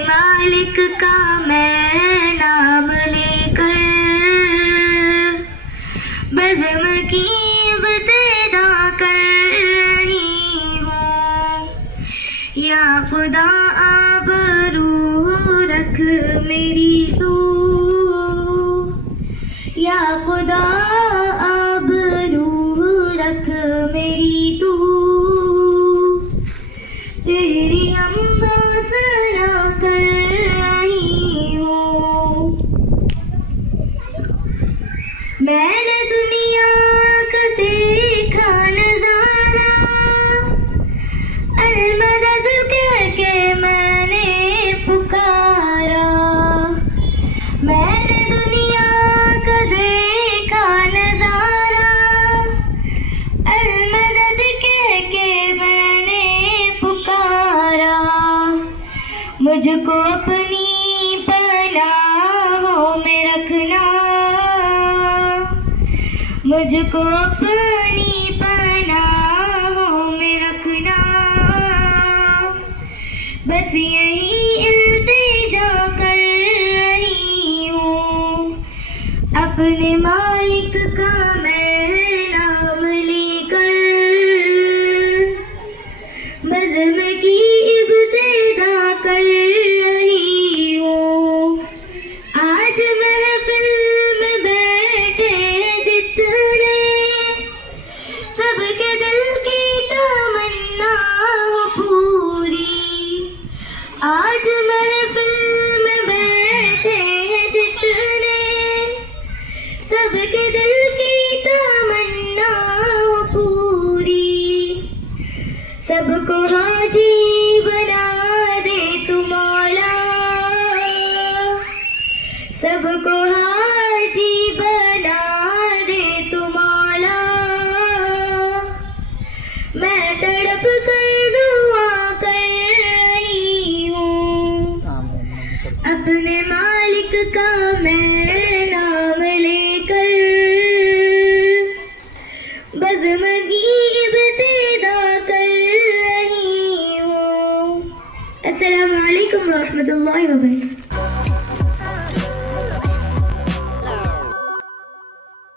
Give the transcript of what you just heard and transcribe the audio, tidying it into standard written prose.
मालिक का मैं नाम लेकर बज़्म की इब्तिदा कर रही हूँ। या खुदा आबरू रख मेरी तू, या खुदा आबरू रख मेरी तू। तेरी अम्मा सना कर रही हूँ। मैंने दुनिया का देखा नजारा, अलमदद कह के मैंने पुकारा। मैंने दुनिया का देखा नजारा, अलमदद कह के मैंने पुकारा। मुझको अपनी पनाहों में रखना, मुझको अपनी पनाहों में रखना। बस यही इल्तिजा कर रही हूँ। अपने मालिक का मैं नाम लेकर बज़्म की इब्तिदा कर रही हूँ। आज महफिल में बैठे जितने, सबके दिल की तमन्ना हो पूरी। आज महफिल में बैठे जितने, सबके दिल की तमन्ना हो पूरी। सबको हाजी बना दे तू मौला, सबको हाजी बना दे तू मौला। मैं तड़प कर दुआ कर रही हूँ। अपने मालिक का मैं नाम लेकर बज़्म की इब्तिदा कर रही हूँ। अस्सलामु अलैकुम व रहमतुल्लाहि व बरकातहू।